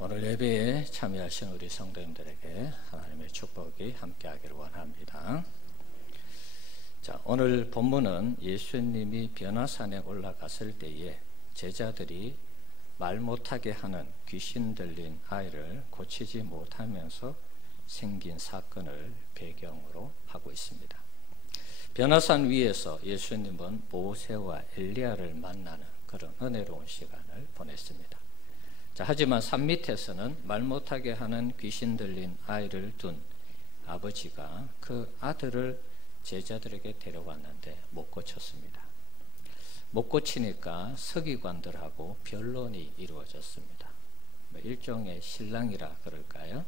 오늘 예배에 참여하신 우리 성도님들에게 하나님의 축복이 함께하기를 원합니다. 자, 오늘 본문은 예수님이 변화산에 올라갔을 때에 제자들이 말 못하게 하는 귀신 들린 아이를 고치지 못하면서 생긴 사건을 배경으로 하고 있습니다. 변화산 위에서 예수님은 모세와 엘리야를 만나는 그런 은혜로운 시간을 보냈습니다. 자, 하지만 산 밑에서는 말 못하게 하는 귀신 들린 아이를 둔 아버지가 그 아들을 제자들에게 데려왔는데 못 고쳤습니다. 못 고치니까 서기관들하고 변론이 이루어졌습니다. 일종의 신랑이라 그럴까요?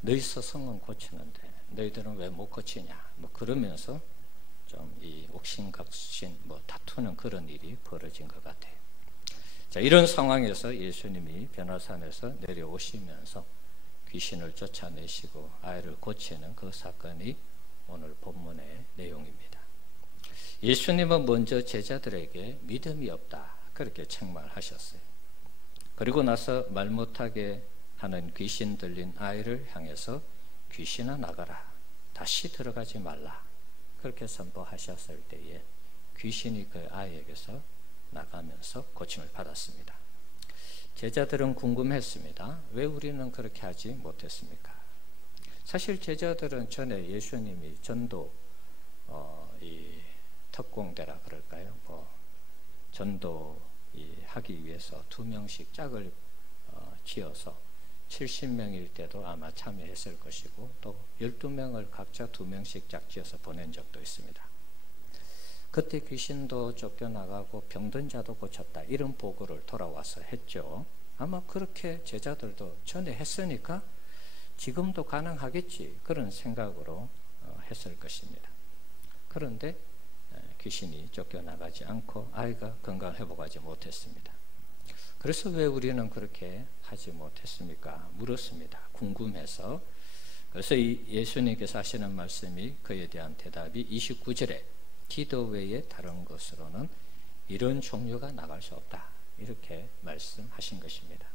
너희 스승은 고치는데 너희들은 왜 못 고치냐? 그러면서 좀 이 옥신각신 다투는 그런 일이 벌어진 것 같아요. 자, 이런 상황에서 예수님이 변화산에서 내려오시면서 귀신을 쫓아내시고 아이를 고치는 그 사건이 오늘 본문의 내용입니다. 예수님은 먼저 제자들에게 믿음이 없다 그렇게 책망하셨어요. 그리고 나서 말 못하게 하는 귀신 들린 아이를 향해서 귀신아 나가라, 다시 들어가지 말라 그렇게 선포하셨을 때에 귀신이 그 아이에게서 나가면서 고침을 받았습니다. 제자들은 궁금했습니다. 왜 우리는 그렇게 하지 못했습니까? 사실 제자들은 전에 예수님이 전도 이 특공대라 그럴까요? 전도 하기 위해서 2명씩 짝을 지어서 70명일 때도 아마 참여했을 것이고 또 12명을 각자 2명씩 짝 지어서 보낸 적도 있습니다. 그때 귀신도 쫓겨나가고 병든 자도 고쳤다 이런 보고를 돌아와서 했죠. 아마 그렇게 제자들도 전에 했으니까 지금도 가능하겠지 그런 생각으로 했을 것입니다. 그런데 귀신이 쫓겨나가지 않고 아이가 건강 회복하지 못했습니다. 그래서 왜 우리는 그렇게 하지 못했습니까? 물었습니다. 궁금해서. 그래서 예수님께서 하시는 말씀이 그에 대한 대답이 29절에 기도 외에 다른 것으로는 이런 종류가 나갈 수 없다 이렇게 말씀하신 것입니다.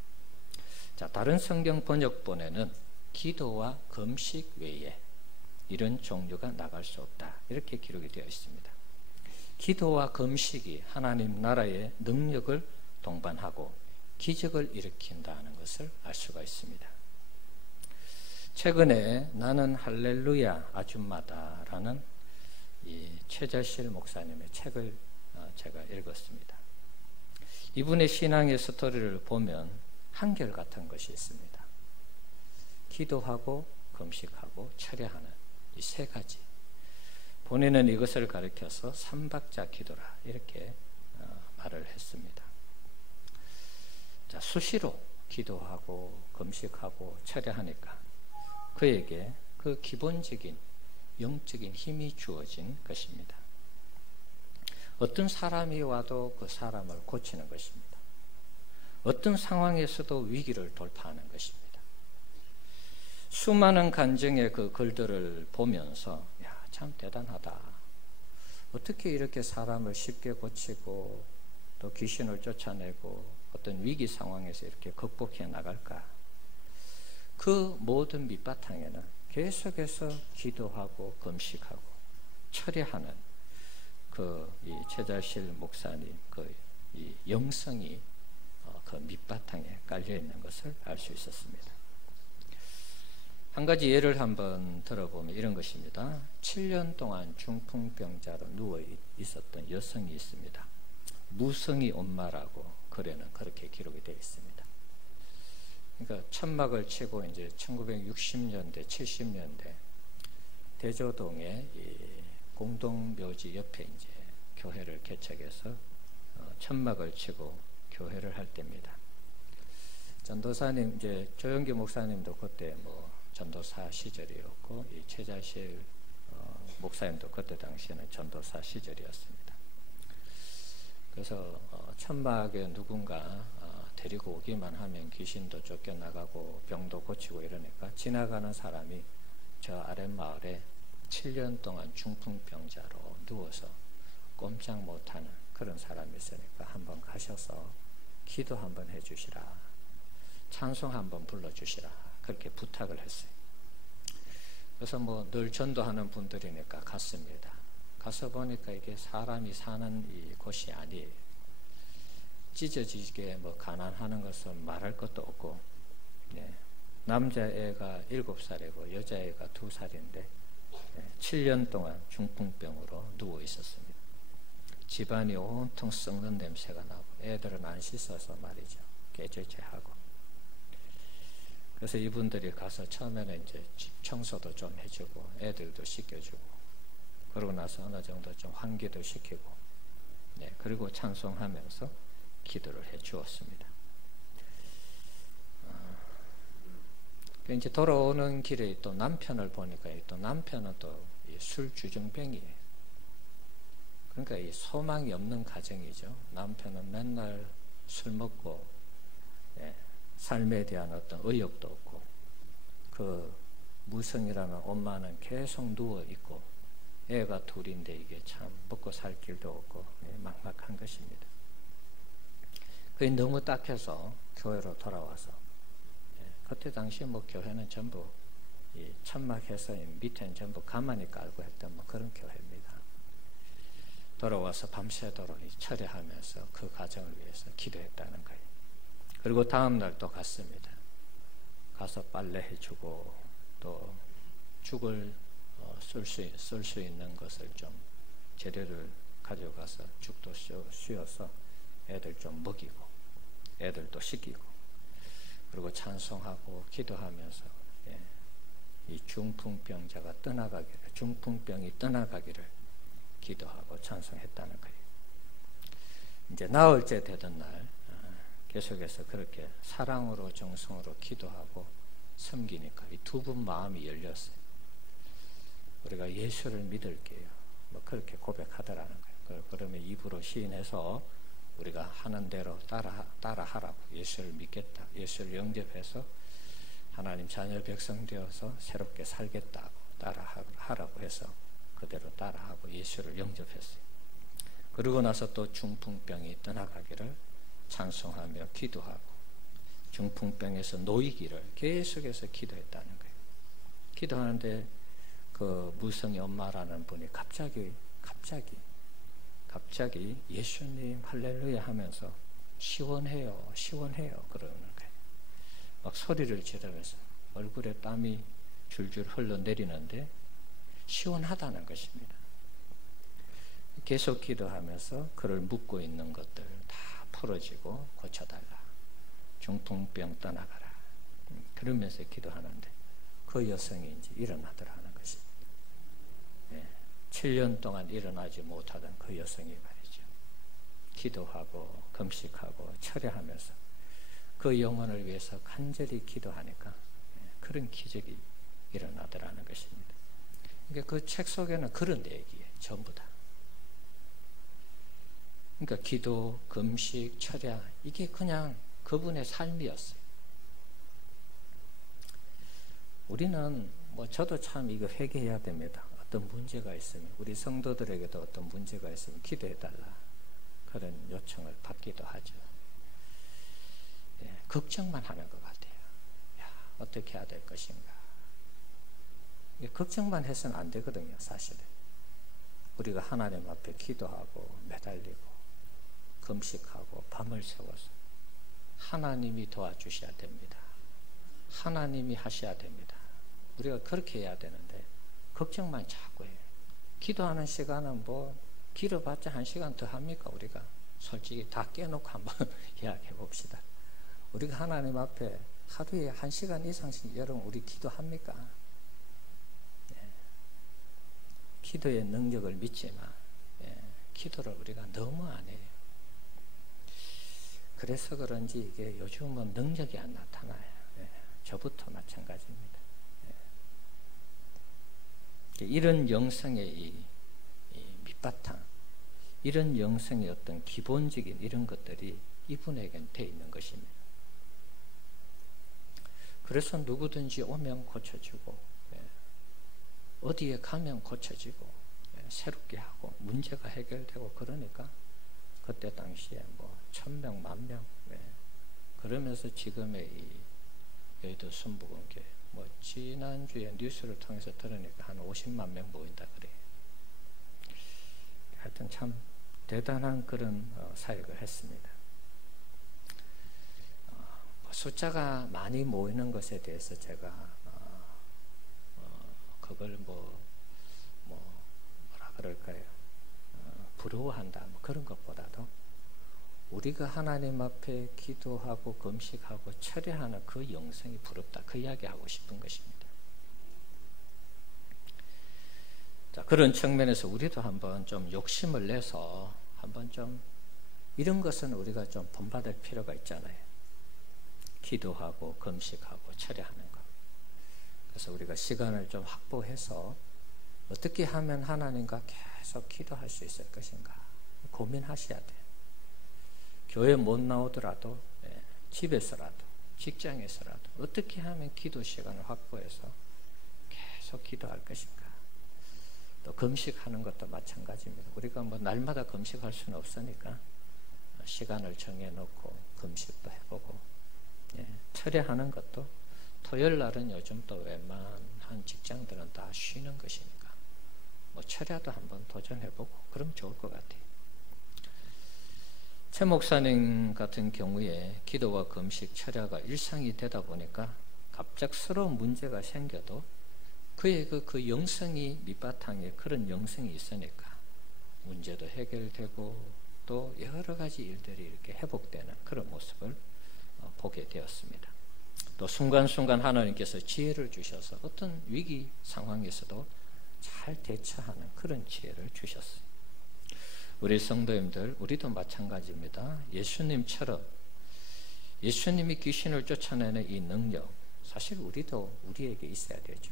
자, 다른 성경 번역본에는 기도와 금식 외에 이런 종류가 나갈 수 없다 이렇게 기록이 되어 있습니다. 기도와 금식이 하나님 나라의 능력을 동반하고 기적을 일으킨다는 것을 알 수가 있습니다. 최근에 나는 할렐루야 아줌마다라는 이 최자실 목사님의 책을 제가 읽었습니다. 이분의 신앙의 스토리를 보면 한결같은 것이 있습니다. 기도하고 금식하고 철야하는 이 세 가지. 본인은 이것을 가리켜서 삼박자 기도라 이렇게 말을 했습니다. 자, 수시로 기도하고 금식하고 철야하니까 그에게 그 기본적인 영적인 힘이 주어진 것입니다. 어떤 사람이 와도 그 사람을 고치는 것입니다. 어떤 상황에서도 위기를 돌파하는 것입니다. 수많은 간증의 그 글들을 보면서 야, 참 대단하다. 어떻게 이렇게 사람을 쉽게 고치고 또 귀신을 쫓아내고 어떤 위기 상황에서 이렇게 극복해 나갈까? 그 모든 밑바탕에는 계속해서 기도하고 금식하고 철야하는 이 최자실 목사님 이 영성이 그 밑바탕에 깔려 있는 것을 알 수 있었습니다. 한 가지 예를 한번 들어보면 이런 것입니다. 7년 동안 중풍병자로 누워 있었던 여성이 있습니다. 무성이 엄마라고 글에는 그렇게 기록이 되어 있습니다. 그러니까 천막을 치고 이제 1960년대, 70년대 대조동의 이 공동묘지 옆에 이제 교회를 개척해서 천막을 치고 교회를 할 때입니다. 전도사님 이제 조영기 목사님도 그때 전도사 시절이었고 이 최자실 목사님도 그때 당시에는 전도사 시절이었습니다. 그래서 천막에 누군가 데리고 오기만 하면 귀신도 쫓겨나가고 병도 고치고 이러니까 지나가는 사람이 저 아랫마을에 7년 동안 중풍병자로 누워서 꼼짝 못하는 그런 사람이 있으니까 한번 가셔서 기도 한번 해주시라. 찬송 한번 불러주시라 그렇게 부탁을 했어요. 그래서 뭐 늘 전도하는 분들이니까 갔습니다. 가서 보니까 이게 사람이 사는 이 곳이 아니에요. 찢어지게 뭐 가난하는 것은 말할 것도 없고, 네. 남자애가 7살이고 여자애가 2살인데 7년 동안 중풍병으로 누워 있었습니다. 집안이 온통 썩는 냄새가 나고 애들은 안 씻어서 말이죠. 깨질째하고. 그래서 이분들이 가서 처음에는 이제 집 청소도 좀 해주고 애들도 씻겨주고 그러고 나서 어느 정도 좀 환기도 시키고 네, 그리고 찬송하면서 기도를 해 주었습니다. 이제 돌아오는 길에 또 남편을 보니까 또 남편은 또 술 주정뱅이에요. 그러니까 이 소망이 없는 가정이죠. 남편은 맨날 술 먹고 예, 삶에 대한 어떤 의욕도 없고 그 무성이라는 엄마는 계속 누워 있고 애가 둘인데 이게 참 먹고 살 길도 없고 예, 막막한 것입니다. 그게 너무 딱해서 교회로 돌아와서 예, 그때 당시 뭐 교회는 전부 이 천막해서 밑에는 전부 가만히 깔고 했던 뭐 그런 교회입니다. 돌아와서 밤새도록 철회하면서 그 가정을 위해서 기도했다는 거예요. 그리고 다음 날 또 갔습니다. 가서 빨래 해주고 또 죽을 쓸 수 있는 것을 좀 재료를 가져가서 죽도 씌워서 애들 좀 먹이고 애들도 씻기고 그리고 찬송하고 기도하면서 예, 이 중풍병자가 중풍병이 떠나가기를 기도하고 찬송했다는 거예요. 이제 나흘째 되던 날 계속해서 그렇게 사랑으로 정성으로 기도하고 섬기니까 이 두 분 마음이 열렸어요. 우리가 예수를 믿을게요. 뭐 그렇게 고백하더라는 거예요. 그러면 입으로 시인해서 우리가 하는 대로 따라하라고. 예수를 믿겠다. 예수를 영접해서 하나님 자녀 백성 되어서 새롭게 살겠다고 따라하라고 해서 그대로 따라하고 예수를 영접했어요. 그러고 나서 또 중풍병이 떠나가기를 찬송하며 기도하고 중풍병에서 놓이기를 계속해서 기도했다는 거예요. 기도하는데 그 무성의 엄마라는 분이 갑자기 예수님 할렐루야 하면서 시원해요 그러는 거예요. 막 소리를 지르면서 얼굴에 땀이 줄줄 흘러내리는데 시원하다는 것입니다. 계속 기도하면서 그를 묶고 있는 것들 다 풀어지고 고쳐달라. 중풍병 떠나가라. 그러면서 기도하는데 그 여성이 이제 일어나더라는 것입니다. 7년 동안 일어나지 못하던 그 여성이 말이죠. 기도하고 금식하고 철회하면서 그 영혼을 위해서 간절히 기도하니까 그런 기적이 일어나더라는 것입니다. 그러니까 그 책 속에는 그런 얘기예요. 전부 다. 그러니까 기도, 금식, 철야 이게 그냥 그분의 삶이었어요. 우리는 뭐 저도 참 이거 회개해야 됩니다. 어떤 문제가 있으면 우리 성도들에게도 어떤 문제가 있으면 기도해달라 그런 요청을 받기도 하죠. 예, 걱정만 하는 것 같아요. 야, 어떻게 해야 될 것인가. 걱정만 해서는 안 되거든요. 사실은 우리가 하나님 앞에 기도하고 매달리고 금식하고 밤을 새워서 하나님이 도와주셔야 됩니다. 하나님이 하셔야 됩니다. 우리가 그렇게 해야 되는데 걱정만 자꾸 해요. 기도하는 시간은 뭐 길어봤자 1시간 더 합니까? 우리가 솔직히 다 깨놓고 한번 이야기해 봅시다. 우리가 하나님 앞에 하루에 1시간 이상씩 여러분 우리 기도합니까? 예. 기도의 능력을 믿지만 기도를 우리가 너무 안 해요. 그래서 그런지 이게 요즘은 능력이 안 나타나요. 저부터 마찬가지입니다. 이런 영성의 이 밑바탕, 이런 영성의 어떤 기본적인 이런 것들이 이분에게는 돼 있는 것입니다. 그래서 누구든지 오면 고쳐지고, 어디에 가면 고쳐지고, 새롭게 하고, 문제가 해결되고, 그러니까 그때 당시에 뭐 1000명, 10,000명, 그러면서 지금의 이 여의도 순복음교회 뭐 지난주에 뉴스를 통해서 들으니까 한 50만 명 모인다 그래요. 하여튼 참 대단한 그런 사역을 했습니다. 숫자가 많이 모이는 것에 대해서 제가 그걸 뭐라 그럴까요? 부러워한다 뭐 그런 것보다도 우리가 하나님 앞에 기도하고 금식하고 철회하는 그 영성이 부럽다. 그 이야기하고 싶은 것입니다. 자, 그런 측면에서 우리도 한번 좀 욕심을 내서 한번 좀 이런 것은 우리가 좀 본받을 필요가 있잖아요. 기도하고 금식하고 철회하는 것. 그래서 우리가 시간을 좀 확보해서 어떻게 하면 하나님과 계속 기도할 수 있을 것인가 고민하셔야 돼요. 교회 못 나오더라도 집에서라도 직장에서라도 어떻게 하면 기도 시간을 확보해서 계속 기도할 것인가. 또 금식하는 것도 마찬가지입니다. 우리가 뭐 날마다 금식할 수는 없으니까 시간을 정해놓고 금식도 해보고 철회하는 것도 토요일 날은 요즘 또 웬만한 직장들은 다 쉬는 것이니까 뭐 철야도 한번 도전해보고 그럼 좋을 것 같아요. 최 목사님 같은 경우에 기도와 금식, 철야가 일상이 되다 보니까 갑작스러운 문제가 생겨도 그의 그 영성이 밑바탕에 그런 영성이 있으니까 문제도 해결되고 또 여러 가지 일들이 이렇게 회복되는 그런 모습을 보게 되었습니다. 또 순간순간 하나님께서 지혜를 주셔서 어떤 위기 상황에서도 잘 대처하는 그런 지혜를 주셨어요. 우리 성도님들, 우리도 마찬가지입니다. 예수님처럼 예수님이 귀신을 쫓아내는 이 능력, 사실 우리도 우리에게 있어야 되죠.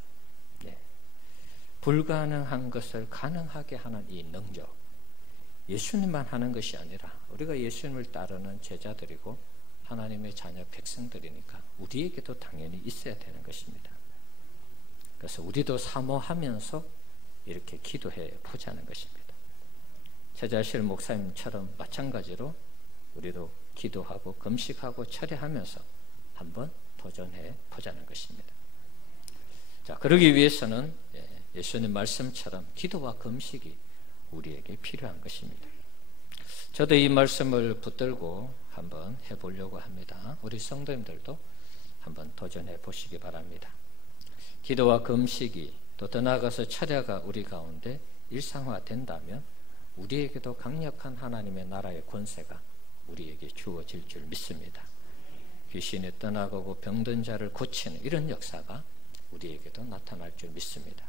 불가능한 것을 가능하게 하는 이 능력, 예수님만 하는 것이 아니라 우리가 예수님을 따르는 제자들이고 하나님의 자녀 백성들이니까 우리에게도 당연히 있어야 되는 것입니다. 그래서 우리도 사모하면서 이렇게 기도해 보자는 것입니다. 최자실 목사님처럼 마찬가지로 우리도 기도하고 금식하고 철회하면서 한번 도전해 보자는 것입니다. 자, 그러기 위해서는 예수님 말씀처럼 기도와 금식이 우리에게 필요한 것입니다. 저도 이 말씀을 붙들고 한번 해보려고 합니다. 우리 성도님들도 한번 도전해 보시기 바랍니다. 기도와 금식이 또 더 나아가서 철야가 우리 가운데 일상화된다면 우리에게도 강력한 하나님의 나라의 권세가 우리에게 주어질 줄 믿습니다. 귀신이 떠나가고 병든 자를 고치는 이런 역사가 우리에게도 나타날 줄 믿습니다.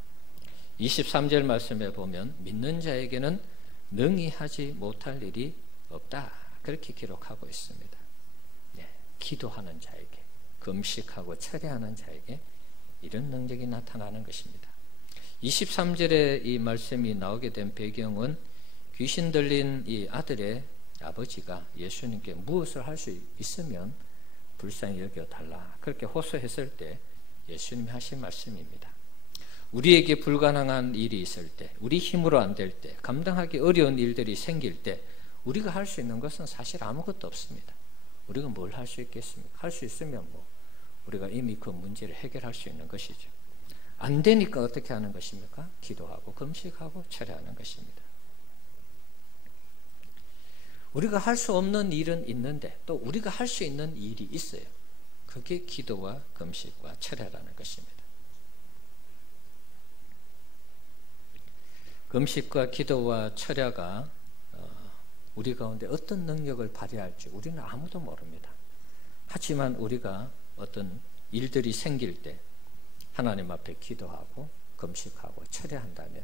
23절 말씀에 보면 믿는 자에게는 능히 하지 못할 일이 없다 그렇게 기록하고 있습니다. 기도하는 자에게 금식하고 철회하는 자에게 이런 능력이 나타나는 것입니다. 23절에 이 말씀이 나오게 된 배경은 귀신 들린 이 아들의 아버지가 예수님께 무엇을 할 수 있으면 불쌍히 여겨달라 그렇게 호소했을 때 예수님이 하신 말씀입니다. 우리에게 불가능한 일이 있을 때, 우리 힘으로 안 될 때, 감당하기 어려운 일들이 생길 때 우리가 할 수 있는 것은 사실 아무것도 없습니다. 우리가 뭘 할 수 있겠습니까? 할 수 있으면 우리가 이미 그 문제를 해결할 수 있는 것이죠. 안 되니까 어떻게 하는 것입니까? 기도하고 금식하고 철회하는 것입니다. 우리가 할 수 없는 일은 있는데 또 우리가 할 수 있는 일이 있어요. 그게 기도와 금식과 철회라는 것입니다. 금식과 기도와 철야가 우리 가운데 어떤 능력을 발휘할지 우리는 아무도 모릅니다. 하지만 우리가 어떤 일들이 생길 때 하나님 앞에 기도하고 금식하고 철야한다면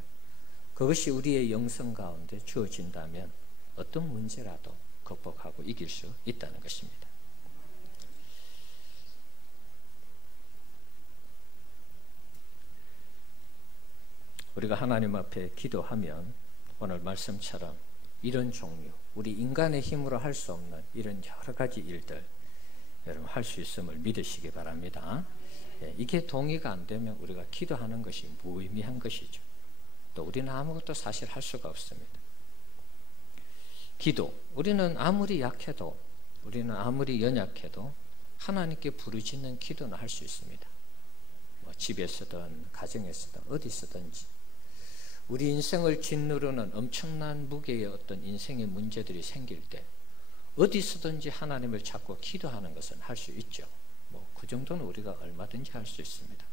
그것이 우리의 영성 가운데 주어진다면 어떤 문제라도 극복하고 이길 수 있다는 것입니다. 우리가 하나님 앞에 기도하면 오늘 말씀처럼 이런 종류, 우리 인간의 힘으로 할 수 없는 이런 여러 가지 일들 여러분 할 수 있음을 믿으시기 바랍니다. 이게 동의가 안 되면 우리가 기도하는 것이 무의미한 것이죠. 또 우리는 아무것도 사실 할 수가 없습니다. 기도, 우리는 아무리 약해도 우리는 아무리 연약해도 하나님께 부르짖는 기도는 할 수 있습니다. 뭐 집에서든 가정에서든 어디서든지 우리 인생을 짓누르는 엄청난 무게의 어떤 인생의 문제들이 생길 때 어디서든지 하나님을 찾고 기도하는 것은 할 수 있죠. 뭐 그 정도는 우리가 얼마든지 할 수 있습니다.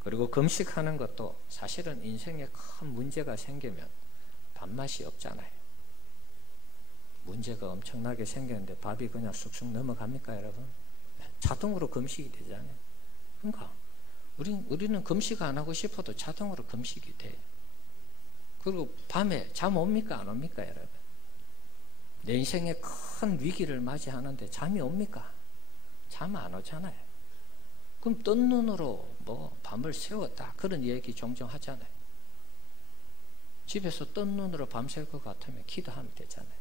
그리고 금식하는 것도 사실은 인생에 큰 문제가 생기면 밥맛이 없잖아요. 문제가 엄청나게 생겼는데 밥이 그냥 쑥쑥 넘어갑니까, 여러분? 자동으로 금식이 되잖아요. 그러니까 우리는 금식 안 하고 싶어도 자동으로 금식이 돼. 그리고 밤에 잠 옵니까, 안 옵니까, 여러분? 내 인생에 큰 위기를 맞이하는데 잠이 옵니까? 잠 안 오잖아요. 그럼 뜬 눈으로 뭐 밤을 새웠다 그런 얘기 종종 하잖아요. 집에서 뜬 눈으로 밤샐 것 같으면 기도하면 되잖아요.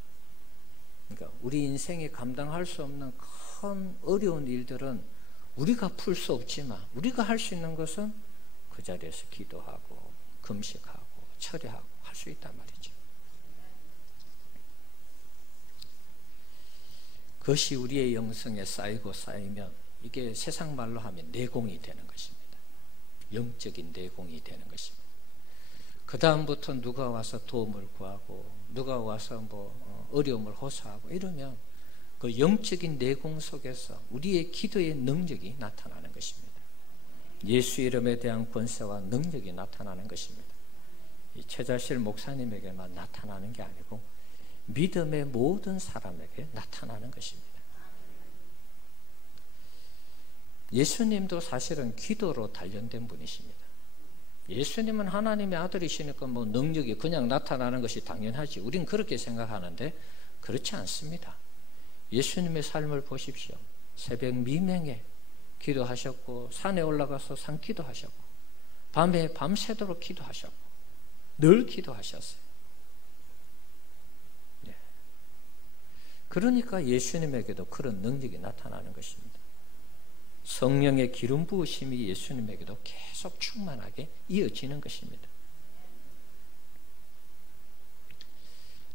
그러니까 우리 인생이 감당할 수 없는 큰 어려운 일들은 우리가 풀 수 없지만 우리가 할 수 있는 것은 그 자리에서 기도하고 금식하고 철회하고 할 수 있단 말이죠. 그것이 우리의 영성에 쌓이고 쌓이면 이게 세상 말로 하면 내공이 되는 것입니다. 영적인 내공이 되는 것입니다. 그 다음부터 누가 와서 도움을 구하고 누가 와서 뭐 어려움을 호소하고 이러면 그 영적인 내공 속에서 우리의 기도의 능력이 나타나는 것입니다. 예수 이름에 대한 권세와 능력이 나타나는 것입니다. 이 최자실 목사님에게만 나타나는 게 아니고 믿음의 모든 사람에게 나타나는 것입니다. 예수님도 사실은 기도로 단련된 분이십니다. 예수님은 하나님의 아들이시니까 뭐 능력이 그냥 나타나는 것이 당연하지. 우린 그렇게 생각하는데 그렇지 않습니다. 예수님의 삶을 보십시오. 새벽 미명에 기도하셨고 산에 올라가서 산기도 하셨고 밤에 밤새도록 기도하셨고 늘 기도하셨어요. 네. 그러니까 예수님에게도 그런 능력이 나타나는 것입니다. 성령의 기름 부으심이 예수님에게도 계속 충만하게 이어지는 것입니다.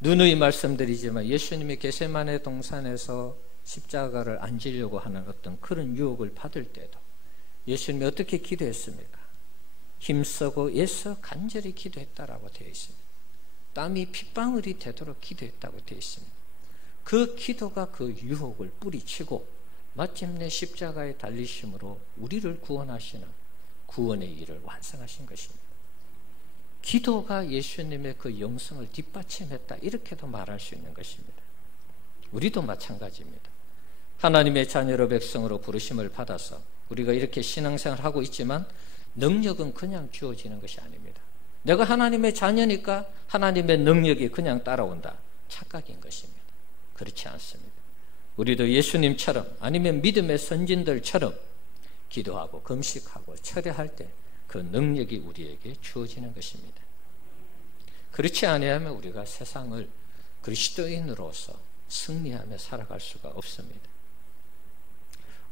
누누이 말씀드리지만 예수님이 겟세마네 동산에서 십자가를 안 지려고 하는 어떤 그런 유혹을 받을 때도 예수님이 어떻게 기도했습니까? 힘쓰고 애써 간절히 기도했다라고 되어 있습니다. 땀이 핏방울이 되도록 기도했다고 되어 있습니다. 그 기도가 그 유혹을 뿌리치고 마침내 십자가에 달리심으로 우리를 구원하시는 구원의 일을 완성하신 것입니다. 기도가 예수님의 그 영성을 뒷받침했다 이렇게도 말할 수 있는 것입니다. 우리도 마찬가지입니다. 하나님의 자녀로 백성으로 부르심을 받아서 우리가 이렇게 신앙생활을 하고 있지만 능력은 그냥 주어지는 것이 아닙니다. 내가 하나님의 자녀니까 하나님의 능력이 그냥 따라온다. 착각인 것입니다. 그렇지 않습니다. 우리도 예수님처럼 아니면 믿음의 선진들처럼 기도하고 금식하고 철회할 때 그 능력이 우리에게 주어지는 것입니다. 그렇지 아니하면 우리가 세상을 그리스도인으로서 승리하며 살아갈 수가 없습니다.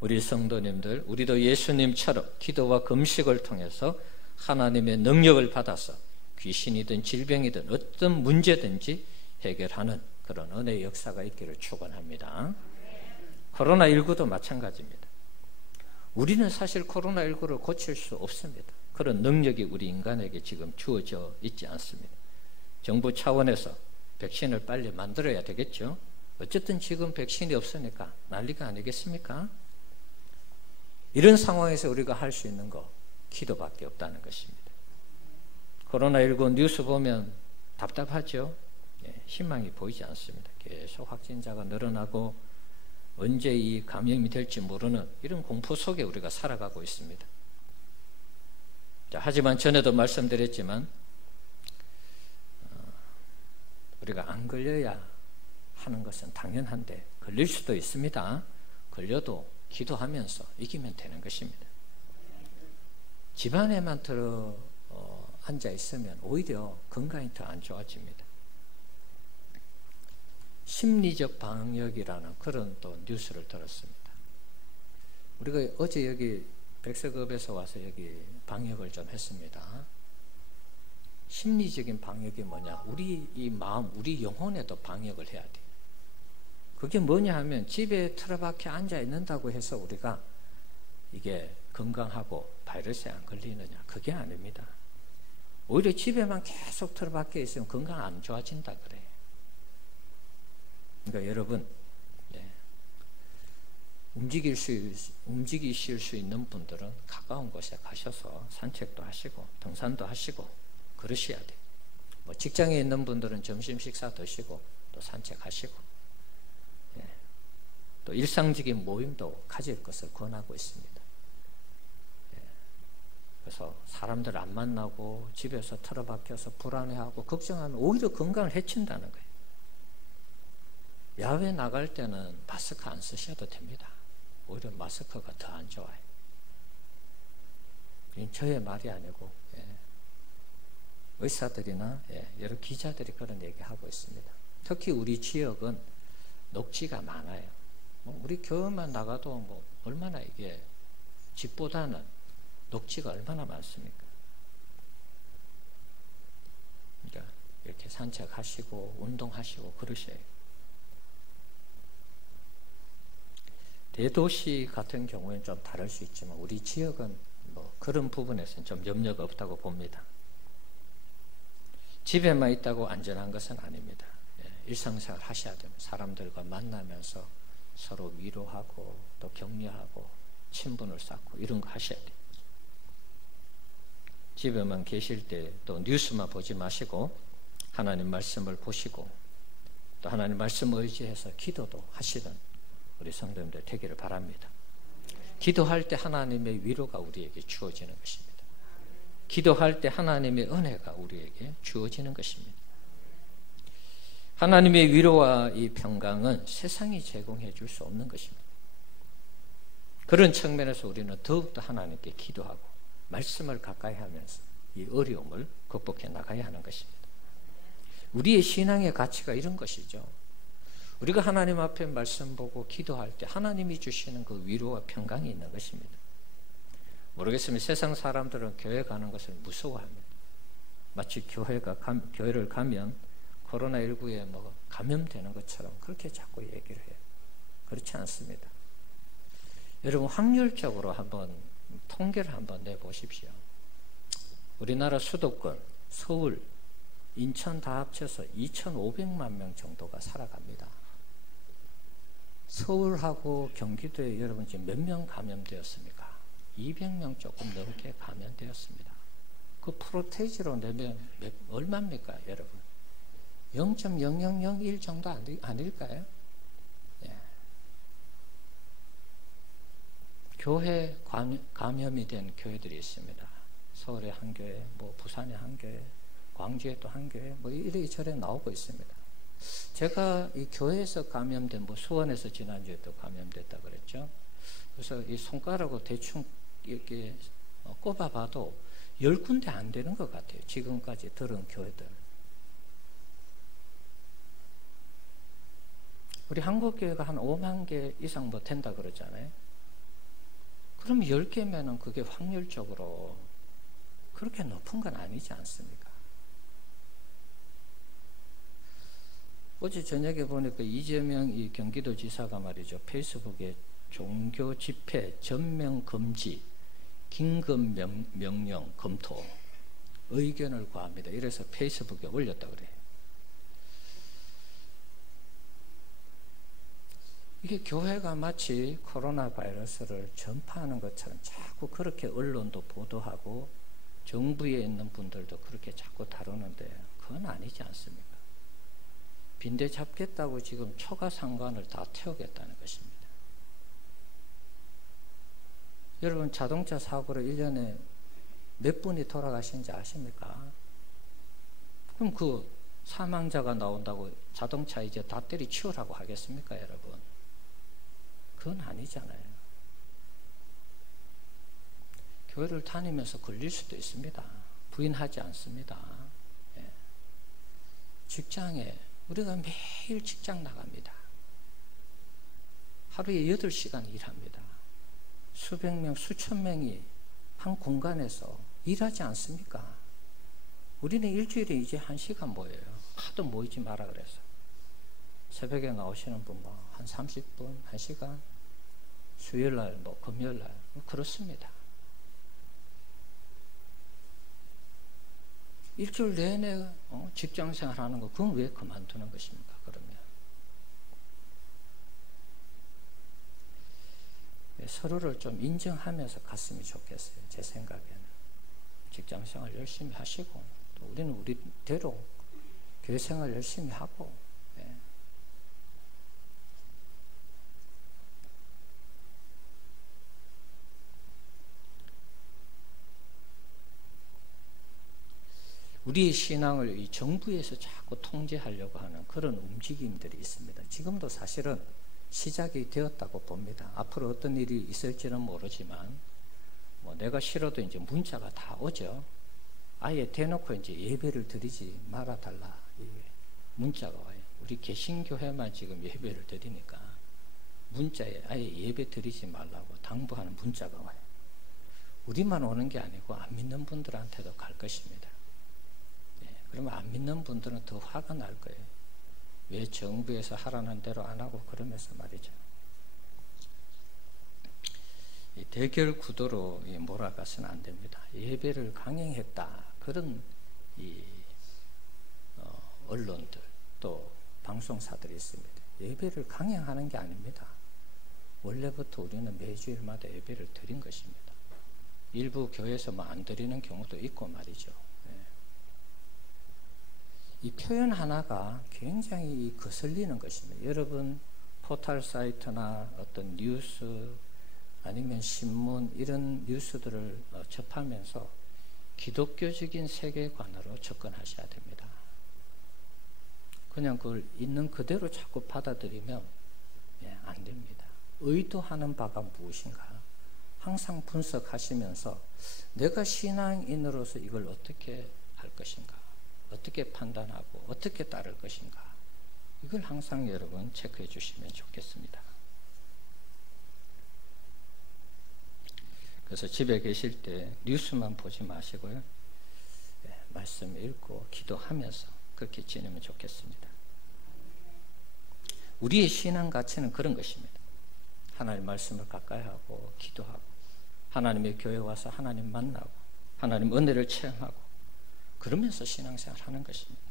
우리 성도님들, 우리도 예수님처럼 기도와 금식을 통해서 하나님의 능력을 받아서 귀신이든 질병이든 어떤 문제든지 해결하는 그런 은혜의 역사가 있기를 축원합니다. 코로나19도 마찬가지입니다. 우리는 사실 코로나19를 고칠 수 없습니다. 그런 능력이 우리 인간에게 지금 주어져 있지 않습니다. 정부 차원에서 백신을 빨리 만들어야 되겠죠. 어쨌든 지금 백신이 없으니까 난리가 아니겠습니까? 이런 상황에서 우리가 할 수 있는 거 기도밖에 없다는 것입니다. 코로나19 뉴스 보면 답답하죠. 희망이 보이지 않습니다. 계속 확진자가 늘어나고 언제 이 감염이 될지 모르는 이런 공포 속에 우리가 살아가고 있습니다. 자, 하지만 전에도 말씀드렸지만 우리가 안 걸려야 하는 것은 당연한데 걸릴 수도 있습니다. 걸려도 기도하면서 이기면 되는 것입니다. 집안에만 앉아 있으면 오히려 건강이 더 안 좋아집니다. 심리적 방역이라는 그런 또 뉴스를 들었습니다. 우리가 어제 여기 백석읍에서 와서 여기 방역을 좀 했습니다. 심리적인 방역이 뭐냐? 우리 이 마음, 우리 영혼에도 방역을 해야 돼. 그게 뭐냐 하면 집에 틀어박혀 앉아 있는다고 해서 우리가 이게 건강하고 바이러스에 안 걸리느냐? 그게 아닙니다. 오히려 집에만 계속 틀어박혀 있으면 건강 안 좋아진다 그래요. 그러니까 여러분, 움직이실 수 있는 분들은 가까운 곳에 가셔서 산책도 하시고 등산도 하시고 그러셔야 돼요. 뭐 직장에 있는 분들은 점심 식사 드시고 또 산책하시고, 또 일상적인 모임도 가질 것을 권하고 있습니다. 그래서 사람들 안 만나고 집에서 틀어박혀서 불안해하고 걱정하면 오히려 건강을 해친다는 거예요. 야외 나갈 때는 마스크 안 쓰셔도 됩니다. 오히려 마스크가 더 안 좋아요. 이건 저의 말이 아니고 의사들이나 여러 기자들이 그런 얘기하고 있습니다. 특히 우리 지역은 녹지가 많아요. 우리 교회만 나가도 뭐 얼마나 이게 집보다는 녹지가 얼마나 많습니까? 그러니까 이렇게 산책하시고 운동하시고 그러셔야 해요. 대도시 같은 경우에는 좀 다를 수 있지만 우리 지역은 뭐 그런 부분에서는 좀 염려가 없다고 봅니다. 집에만 있다고 안전한 것은 아닙니다. 일상생활 하셔야 됩니다. 사람들과 만나면서 서로 위로하고 또 격려하고 친분을 쌓고 이런 거 하셔야 돼요. 집에만 계실 때 또 뉴스만 보지 마시고 하나님 말씀을 보시고 또 하나님 말씀을 의지해서 기도도 하시는 우리 성도님들 되기를 바랍니다. 기도할 때 하나님의 위로가 우리에게 주어지는 것입니다. 기도할 때 하나님의 은혜가 우리에게 주어지는 것입니다. 하나님의 위로와 이 평강은 세상이 제공해 줄 수 없는 것입니다. 그런 측면에서 우리는 더욱더 하나님께 기도하고 말씀을 가까이 하면서 이 어려움을 극복해 나가야 하는 것입니다. 우리의 신앙의 가치가 이런 것이죠. 우리가 하나님 앞에 말씀 보고 기도할 때 하나님이 주시는 그 위로와 평강이 있는 것입니다. 모르겠으면 세상 사람들은 교회 가는 것을 무서워합니다. 마치 교회를 가면 코로나19에 뭐 감염되는 것처럼 그렇게 자꾸 얘기를 해요. 그렇지 않습니다. 여러분 확률적으로 한번 통계를 한번 내보십시오. 우리나라 수도권, 서울, 인천 다 합쳐서 2,500만 명 정도가 살아갑니다. 서울하고 경기도에 여러분 지금 몇 명 감염되었습니까? 200명 조금 넘게 감염되었습니다. 그 프로테이지로 내면 얼마입니까, 여러분? 0.0001 정도 아닐까요? 교회 감염이 된 교회들이 있습니다. 서울에 한 교회, 뭐 부산에 한 교회, 광주에 또 한 교회, 뭐 이래저래 나오고 있습니다. 제가 이 교회에서 감염된, 뭐 수원에서 지난주에 또 감염됐다 그랬죠. 그래서 이 손가락으로 대충 이렇게 꼽아봐도 10군데 안 되는 것 같아요. 지금까지 들은 교회들. 우리 한국교회가 한 5만 개 이상 뭐 된다 그러잖아요. 그럼 10개면은 그게 확률적으로 그렇게 높은 건 아니지 않습니까? 어제 저녁에 보니까 이재명 이 경기도지사가 말이죠. 페이스북에 종교 집회 전면 금지, 긴급 명령 검토, 의견을 구합니다. 이래서 페이스북에 올렸다 그래요. 이게 교회가 마치 코로나 바이러스를 전파하는 것처럼 자꾸 그렇게 언론도 보도하고 정부에 있는 분들도 그렇게 자꾸 다루는데 그건 아니지 않습니까? 빈대 잡겠다고 지금 초가상관을 다 태우겠다는 것입니다. 여러분 자동차 사고로 1년에 몇 분이 돌아가시는지 아십니까? 그럼 그 사망자가 나온다고 자동차 이제 다 때려치우라고 하겠습니까, 여러분? 그건 아니잖아요. 교회를 다니면서 걸릴 수도 있습니다. 부인하지 않습니다. 직장에 우리가 매일 직장 나갑니다. 하루에 8시간 일합니다. 수백 명, 수천 명이 한 공간에서 일하지 않습니까? 우리는 일주일에 이제 1시간 모여요. 하도 모이지 마라 그래서. 새벽에 나오시는 분 뭐 한 30분, 1시간, 수요일날, 뭐 금요일날 그렇습니다. 일주일 내내 직장생활 하는 거 그건 왜 그만두는 것입니까? 그러면 서로를 좀 인정하면서 갔으면 좋겠어요. 제 생각에는 직장생활 열심히 하시고 또 우리는 우리대로 교회생활 열심히 하고 우리의 신앙을 이 정부에서 자꾸 통제하려고 하는 그런 움직임들이 있습니다. 지금도 사실은 시작이 되었다고 봅니다. 앞으로 어떤 일이 있을지는 모르지만 뭐 내가 싫어도 이제 문자가 다 오죠. 아예 대놓고 이제 예배를 드리지 말아달라. 문자가 와요. 우리 개신교회만 지금 예배를 드리니까 문자에 아예 예배 드리지 말라고 당부하는 문자가 와요. 우리만 오는 게 아니고 안 믿는 분들한테도 갈 것입니다. 그러면 안 믿는 분들은 더 화가 날 거예요. 왜 정부에서 하라는 대로 안 하고 그러면서 말이죠. 이 대결 구도로 몰아가서는 안 됩니다. 예배를 강행했다. 그런 언론들 또 방송사들이 있습니다. 예배를 강행하는 게 아닙니다. 원래부터 우리는 매주일마다 예배를 드린 것입니다. 일부 교회에서 뭐 안 드리는 경우도 있고 말이죠. 이 표현 하나가 굉장히 거슬리는 것입니다. 여러분 포털 사이트나 어떤 뉴스 아니면 신문 이런 뉴스들을 접하면서 기독교적인 세계관으로 접근하셔야 됩니다. 그냥 그걸 있는 그대로 자꾸 받아들이면 안 됩니다. 의도하는 바가 무엇인가 항상 분석하시면서 내가 신앙인으로서 이걸 어떻게 할 것인가, 어떻게 판단하고 어떻게 따를 것인가, 이걸 항상 여러분 체크해 주시면 좋겠습니다. 그래서 집에 계실 때 뉴스만 보지 마시고요, 말씀 읽고 기도하면서 그렇게 지내면 좋겠습니다. 우리의 신앙 가치는 그런 것입니다. 하나님 말씀을 가까이 하고 기도하고 하나님의 교회 와서 하나님 만나고 하나님 은혜를 체험하고 그러면서 신앙생활 하는 것입니다.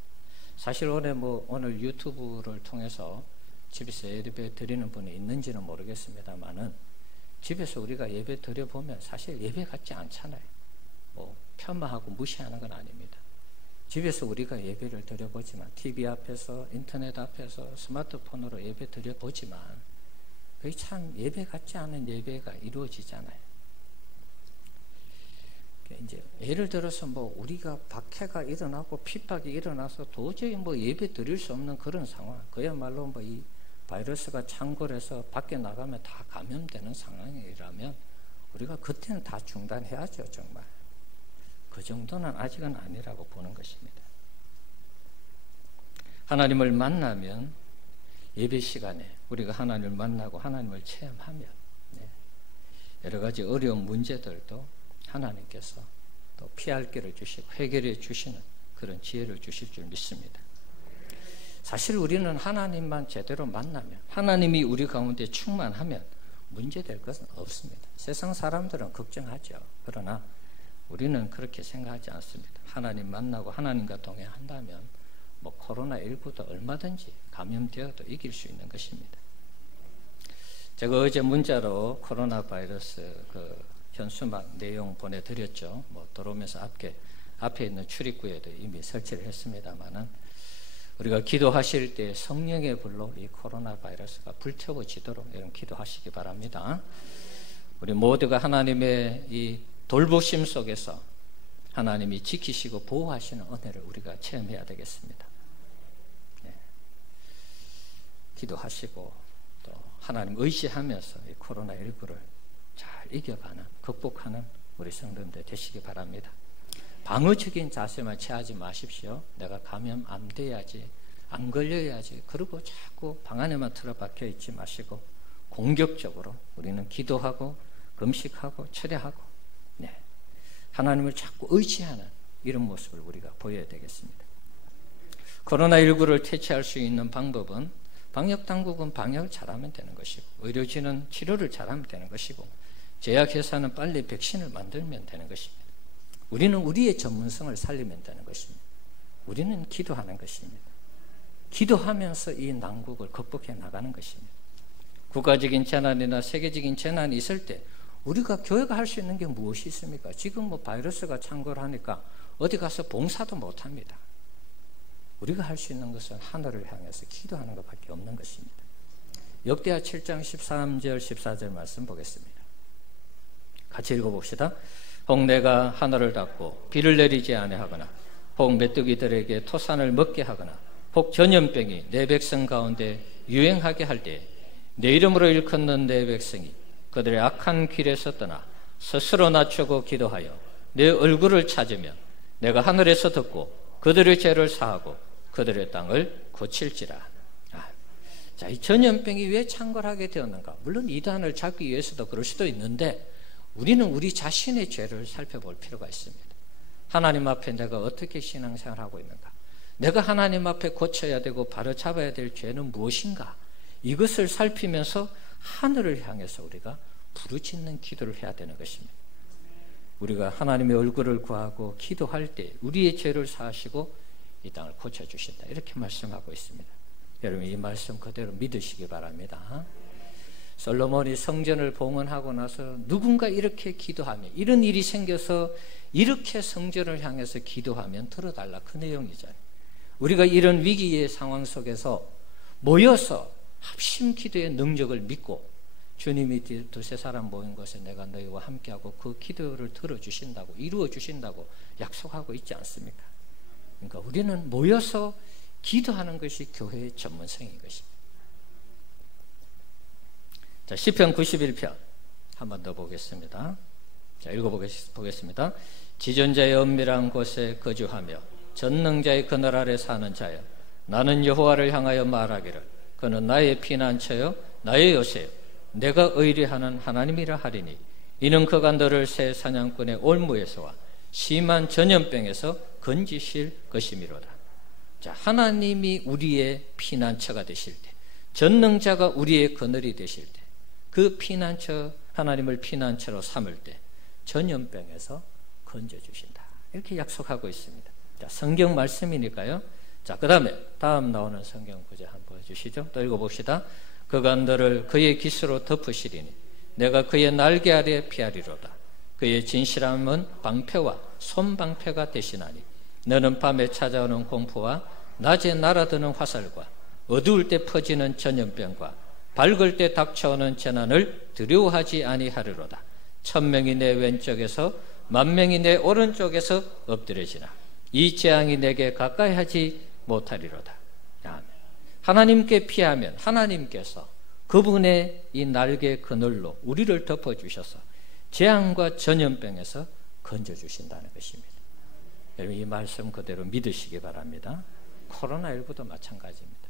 사실 오늘 유튜브를 통해서 집에서 예배 드리는 분이 있는지는 모르겠습니다만은 집에서 우리가 예배 드려보면 사실 예배 같지 않잖아요. 뭐 폄하하고 무시하는 건 아닙니다. 집에서 우리가 예배를 드려보지만 TV 앞에서 인터넷 앞에서 스마트폰으로 예배 드려보지만 거의 참 예배 같지 않은 예배가 이루어지잖아요. 이제 예를 들어서 뭐 우리가 박해가 일어나고 핍박이 일어나서 도저히 뭐 예배 드릴 수 없는 그런 상황, 그야말로 뭐 이 바이러스가 창궐해서 밖에 나가면 다 감염되는 상황이라면 우리가 그때는 다 중단해야죠. 정말 그 정도는 아직은 아니라고 보는 것입니다. 하나님을 만나면 예배 시간에 우리가 하나님을 만나고 하나님을 체험하면 여러 가지 어려운 문제들도 하나님께서 또 피할 길을 주시고 해결해 주시는 그런 지혜를 주실 줄 믿습니다. 사실 우리는 하나님만 제대로 만나면, 하나님이 우리 가운데 충만하면 문제될 것은 없습니다. 세상 사람들은 걱정하죠. 그러나 우리는 그렇게 생각하지 않습니다. 하나님 만나고 하나님과 동행한다면 뭐 코로나19도 얼마든지 감염되어도 이길 수 있는 것입니다. 제가 어제 문자로 코로나 바이러스 현수막 내용 보내드렸죠. 뭐 들어오면서 앞에 있는 출입구에도 이미 설치를 했습니다만은 우리가 기도하실 때 성령의 불로 이 코로나 바이러스가 불태워지도록 여러분 기도하시기 바랍니다. 우리 모두가 하나님의 이 돌보심 속에서 하나님이 지키시고 보호하시는 은혜를 우리가 체험해야 되겠습니다. 기도하시고 또 하나님 의지하면서 이 코로나19를 잘 이겨가는, 극복하는 우리 성도님들 되시기 바랍니다. 방어적인 자세만 취하지 마십시오. 내가 감염 안 돼야지, 안 걸려야지, 그리고 자꾸 방 안에만 틀어박혀 있지 마시고 공격적으로 우리는 기도하고 금식하고 철야하고 하나님을 자꾸 의지하는 이런 모습을 우리가 보여야 되겠습니다. 코로나19를 퇴치할 수 있는 방법은 방역당국은 방역을 잘하면 되는 것이고, 의료진은 치료를 잘하면 되는 것이고, 제약회사는 빨리 백신을 만들면 되는 것입니다. 우리는 우리의 전문성을 살리면 되는 것입니다. 우리는 기도하는 것입니다. 기도하면서 이 난국을 극복해 나가는 것입니다. 국가적인 재난이나 세계적인 재난이 있을 때 우리가 교회가 할 수 있는 게 무엇이 있습니까? 지금 뭐 바이러스가 창궐 하니까 어디 가서 봉사도 못 합니다. 우리가 할 수 있는 것은 하늘을 향해서 기도하는 것밖에 없는 것입니다. 역대하 7장 13절 14절 말씀 보겠습니다. 같이 읽어봅시다. 혹 내가 하늘을 닫고 비를 내리지 아니하거나 혹 메뚜기들에게 토산을 먹게 하거나 혹 전염병이 내 백성 가운데 유행하게 할 때 내 이름으로 일컫는 내 백성이 그들의 악한 길에서 떠나 스스로 낮추고 기도하여 내 얼굴을 찾으면 내가 하늘에서 듣고 그들의 죄를 사하고 그들의 땅을 고칠지라. 자, 이 전염병이 왜 창궐하게 되었는가? 물론 이단을 잡기 위해서도 그럴 수도 있는데 우리는 우리 자신의 죄를 살펴볼 필요가 있습니다. 하나님 앞에 내가 어떻게 신앙생활하고 있는가? 내가 하나님 앞에 고쳐야 되고 바로잡아야 될 죄는 무엇인가? 이것을 살피면서 하늘을 향해서 우리가 부르짖는 기도를 해야 되는 것입니다. 우리가 하나님의 얼굴을 구하고 기도할 때 우리의 죄를 사하시고 이 땅을 고쳐주신다, 이렇게 말씀하고 있습니다. 여러분 이 말씀 그대로 믿으시기 바랍니다. 솔로몬이 성전을 봉헌하고 나서 누군가 이렇게 기도하면, 이런 일이 생겨서 이렇게 성전을 향해서 기도하면 들어달라, 그 내용이잖아요. 우리가 이런 위기의 상황 속에서 모여서 합심 기도의 능력을 믿고 주님이 두세 사람 모인 곳에 내가 너희와 함께하고 그 기도를 들어주신다고, 이루어주신다고 약속하고 있지 않습니까? 그러니까 우리는 모여서 기도하는 것이 교회의 전문성인 것입니다. 자, 시편 91편 한 번 더 보겠습니다. 자, 읽어보겠습니다. 지존자의 은밀한 곳에 거주하며 전능자의 그늘 아래 사는 자여, 나는 여호와를 향하여 말하기를 그는 나의 피난처요 나의 요새요 내가 의뢰하는 하나님이라 하리니 이는 그가 너를 새 사냥꾼의 올무에서와 심한 전염병에서 건지실 것이미로다. 자, 하나님이 우리의 피난처가 되실 때, 전능자가 우리의 그늘이 되실 때, 그 피난처, 하나님을 피난처로 삼을 때 전염병에서 건져주신다, 이렇게 약속하고 있습니다. 자, 성경 말씀이니까요. 자, 그 다음에 다음 나오는 성경 구절 한번 보여주시죠. 또 읽어봅시다. 그가 너를 그의 깃으로 덮으시리니 내가 그의 날개 아래 피하리로다. 그의 진실함은 방패와 손방패가 되시나니 너는 밤에 찾아오는 공포와 낮에 날아드는 화살과 어두울 때 퍼지는 전염병과 밝을 때 닥쳐오는 재난을 두려워하지 아니하리로다. 1000명이 내 왼쪽에서 10,000명이 내 오른쪽에서 엎드려지나 이 재앙이 내게 가까이 하지 못하리로다. 아멘. 하나님께 피하면 하나님께서 그분의 이 날개 그늘로 우리를 덮어주셔서 재앙과 전염병에서 건져주신다는 것입니다. 여러분 이 말씀 그대로 믿으시기 바랍니다. 코로나19도 마찬가지입니다.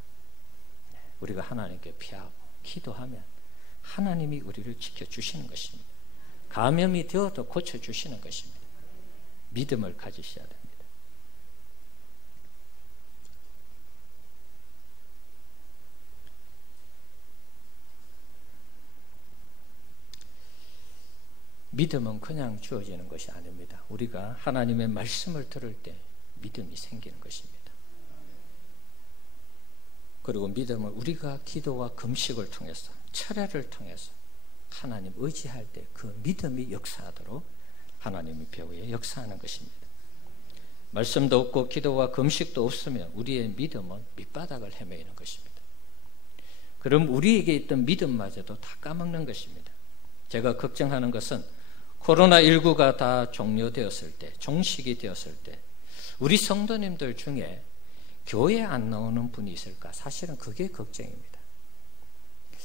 우리가 하나님께 피하고 기도하면 하나님이 우리를 지켜주시는 것입니다. 감염이 되어도 고쳐주시는 것입니다. 믿음을 가지셔야 됩니다. 믿음은 그냥 주어지는 것이 아닙니다. 우리가 하나님의 말씀을 들을 때 믿음이 생기는 것입니다. 그리고 믿음은 우리가 기도와 금식을 통해서, 철야를 통해서 하나님 의지할 때 그 믿음이 역사하도록 하나님이 배후에 역사하는 것입니다. 말씀도 없고 기도와 금식도 없으면 우리의 믿음은 밑바닥을 헤매이는 것입니다. 그럼 우리에게 있던 믿음마저도 다 까먹는 것입니다. 제가 걱정하는 것은 코로나19가 다 종료되었을 때, 종식이 되었을 때 우리 성도님들 중에 교회 안 나오는 분이 있을까? 사실은 그게 걱정입니다.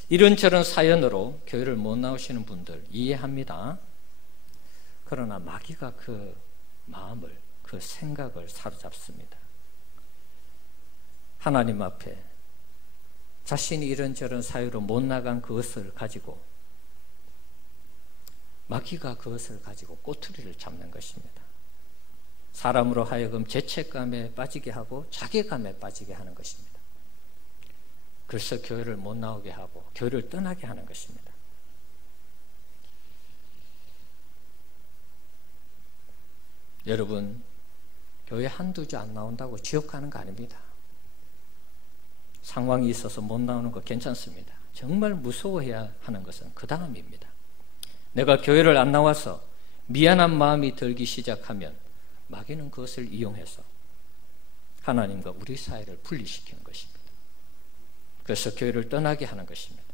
이런저런 사연으로 교회를 못 나오시는 분들 이해합니다. 그러나 마귀가 그 마음을, 그 생각을 사로잡습니다. 하나님 앞에 자신이 이런저런 사유로 못 나간 그것을 가지고 마귀가 그것을 가지고 꼬투리를 잡는 것입니다. 사람으로 하여금 죄책감에 빠지게 하고 자괴감에 빠지게 하는 것입니다. 그래서 교회를 못 나오게 하고 교회를 떠나게 하는 것입니다. 여러분, 교회 한두 주 안 나온다고 지옥 가는 거 아닙니다. 상황이 있어서 못 나오는 거 괜찮습니다. 정말 무서워해야 하는 것은 그 다음입니다. 내가 교회를 안 나와서 미안한 마음이 들기 시작하면 마귀는 그것을 이용해서 하나님과 우리 사이를 분리시키는 것입니다. 그래서 교회를 떠나게 하는 것입니다.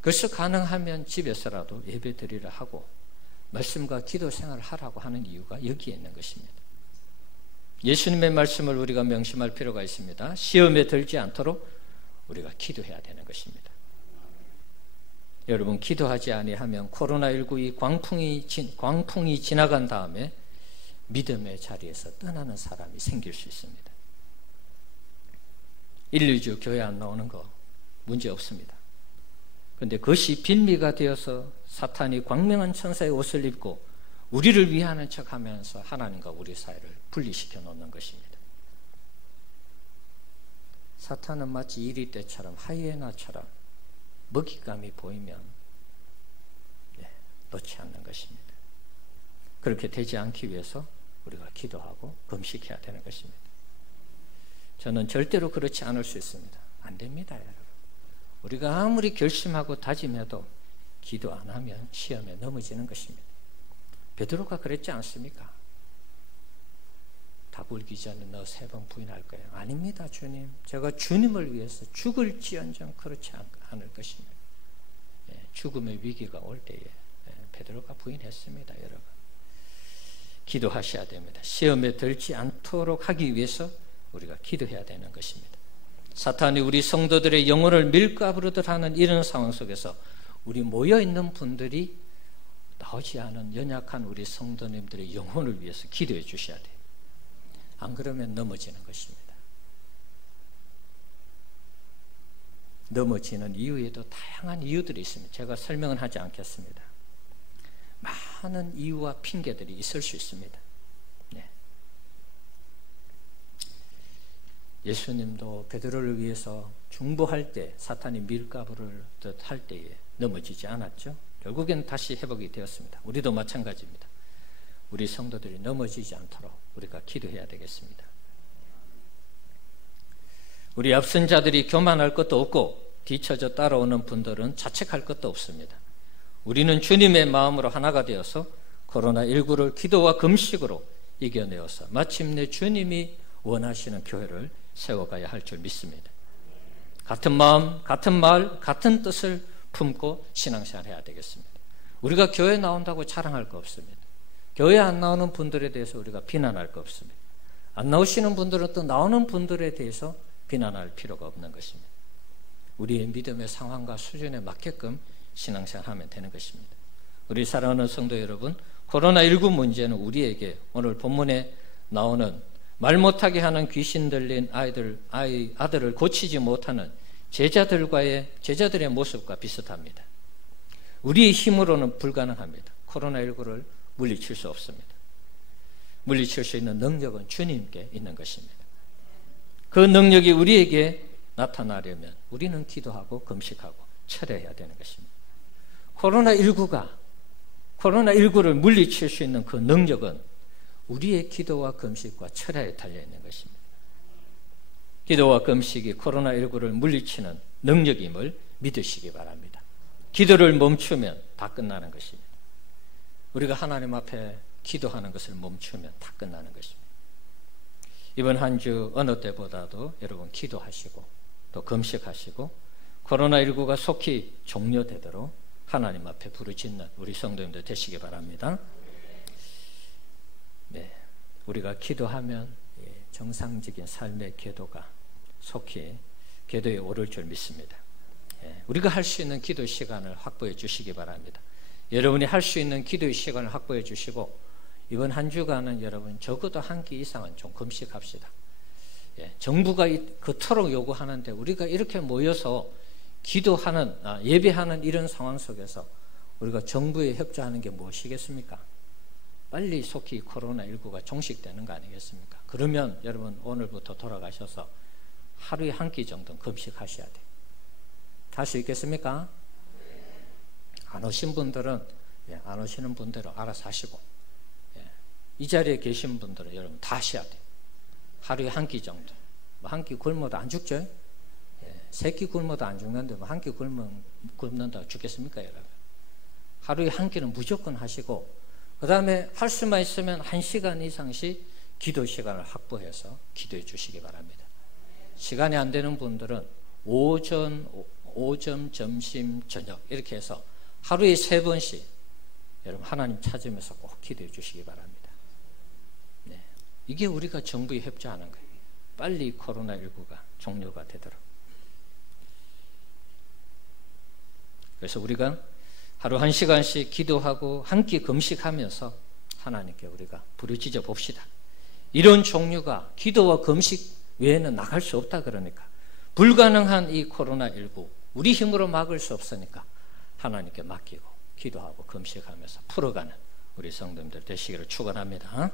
그래서 가능하면 집에서라도 예배 드리려 하고 말씀과 기도 생활을 하라고 하는 이유가 여기에 있는 것입니다. 예수님의 말씀을 우리가 명심할 필요가 있습니다. 시험에 들지 않도록 우리가 기도해야 되는 것입니다. 여러분, 기도하지 아니하면 코로나19 이 광풍이 지나간 다음에 믿음의 자리에서 떠나는 사람이 생길 수 있습니다. 1, 2주 교회 안 나오는 거 문제 없습니다. 그런데 그것이 빌미가 되어서 사탄이 광명한 천사의 옷을 입고 우리를 위하는 척하면서 하나님과 우리 사이를 분리시켜 놓는 것입니다. 사탄은 마치 이리 때처럼 하이에나처럼 먹잇감이 보이면 놓지 않는 것입니다. 그렇게 되지 않기 위해서 우리가 기도하고 금식해야 되는 것입니다. 저는 절대로 그렇지 않을 수 있습니다. 안 됩니다, 여러분. 우리가 아무리 결심하고 다짐해도 기도 안 하면 시험에 넘어지는 것입니다. 베드로가 그랬지 않습니까? 닭 울기 전에 너 3번 부인할 거예요. 아닙니다, 주님. 제가 주님을 위해서 죽을지언정 그렇지 않을 것입니다. 죽음의 위기가 올 때에 베드로가 부인했습니다, 여러분. 기도하셔야 됩니다. 시험에 들지 않도록 하기 위해서 우리가 기도해야 되는 것입니다. 사탄이 우리 성도들의 영혼을 밀가부르듯 하는 이런 상황 속에서 우리 모여있는 분들이 나오지 않은 연약한 우리 성도님들의 영혼을 위해서 기도해 주셔야 돼요. 안 그러면 넘어지는 것입니다. 넘어지는 이유에도 다양한 이유들이 있습니다. 제가 설명은 하지 않겠습니다. 많은 이유와 핑계들이 있을 수 있습니다. 네. 예수님도 베드로를 위해서 중보할 때 사탄이 밀가부르듯 할 때에 넘어지지 않았죠. 결국엔 다시 회복이 되었습니다. 우리도 마찬가지입니다. 우리 성도들이 넘어지지 않도록 우리가 기도해야 되겠습니다. 우리 앞선 자들이 교만할 것도 없고 뒤처져 따라오는 분들은 자책할 것도 없습니다. 우리는 주님의 마음으로 하나가 되어서 코로나19를 기도와 금식으로 이겨내어서 마침내 주님이 원하시는 교회를 세워가야 할 줄 믿습니다. 같은 마음, 같은 말, 같은 뜻을 품고 신앙생활 해야 되겠습니다. 우리가 교회 나온다고 자랑할 거 없습니다. 교회 안 나오는 분들에 대해서 우리가 비난할 거 없습니다. 안 나오시는 분들은 또 나오는 분들에 대해서 비난할 필요가 없는 것입니다. 우리의 믿음의 상황과 수준에 맞게끔 신앙생활하면 되는 것입니다. 우리 사랑하는 성도 여러분, 코로나19 문제는 우리에게 오늘 본문에 나오는 말 못하게 하는 귀신 들린 아들을 고치지 못하는 제자들의 모습과 비슷합니다. 우리의 힘으로는 불가능합니다. 코로나19를 물리칠 수 없습니다. 물리칠 수 있는 능력은 주님께 있는 것입니다. 그 능력이 우리에게 나타나려면 우리는 기도하고 금식하고 철회해야 되는 것입니다. 코로나19를 물리칠 수 있는 그 능력은 우리의 기도와 금식과 철야에 달려있는 것입니다. 기도와 금식이 코로나19를 물리치는 능력임을 믿으시기 바랍니다. 기도를 멈추면 다 끝나는 것입니다. 우리가 하나님 앞에 기도하는 것을 멈추면 다 끝나는 것입니다. 이번 한 주 어느 때보다도 여러분 기도하시고 또 금식하시고 코로나19가 속히 종료되도록 하나님 앞에 부르짖는 우리 성도님들 되시기 바랍니다. 네, 우리가 기도하면 정상적인 삶의 궤도가 속히 궤도에 오를 줄 믿습니다. 우리가 할 수 있는 기도 시간을 확보해 주시기 바랍니다. 여러분이 할 수 있는 기도의 시간을 확보해 주시고 이번 한 주간은 여러분 적어도 한 끼 이상은 좀 금식합시다. 정부가 그토록 요구하는데 우리가 이렇게 모여서 기도하는 예배하는 이런 상황 속에서 우리가 정부에 협조하는 게 무엇이겠습니까? 빨리 속히 코로나19가 종식되는 거 아니겠습니까? 그러면 여러분 오늘부터 돌아가셔서 하루에 한 끼 정도는 금식하셔야 돼요. 할 수 있겠습니까? 안 오신 분들은, 안 오시는 분들은 알아서 하시고, 이 자리에 계신 분들은 여러분 다 하셔야 돼요. 하루에 한 끼 정도. 뭐 한 끼 굶어도 안 죽죠? 세 끼 굶어도 안 죽는데 뭐 한 끼 굶는다고 죽겠습니까, 여러분? 하루에 한 끼는 무조건 하시고, 그 다음에 할 수만 있으면 1시간 이상씩 기도 시간을 확보해서 기도해 주시기 바랍니다. 시간이 안 되는 분들은 오전, 점심, 저녁 이렇게 해서 하루에 3번씩 여러분 하나님 찾으면서 꼭 기도해 주시기 바랍니다. 네. 이게 우리가 정부에 협조하는 거예요. 빨리 코로나19가 종료가 되도록. 그래서 우리가 하루 1시간씩 기도하고 한 끼 금식하면서 하나님께 우리가 부르짖어 봅시다. 이런 종류가 기도와 금식 외에는 나갈 수 없다. 그러니까 불가능한 이 코로나19 우리 힘으로 막을 수 없으니까 하나님께 맡기고 기도하고 금식하면서 풀어가는 우리 성도님들 되시기를 축원합니다.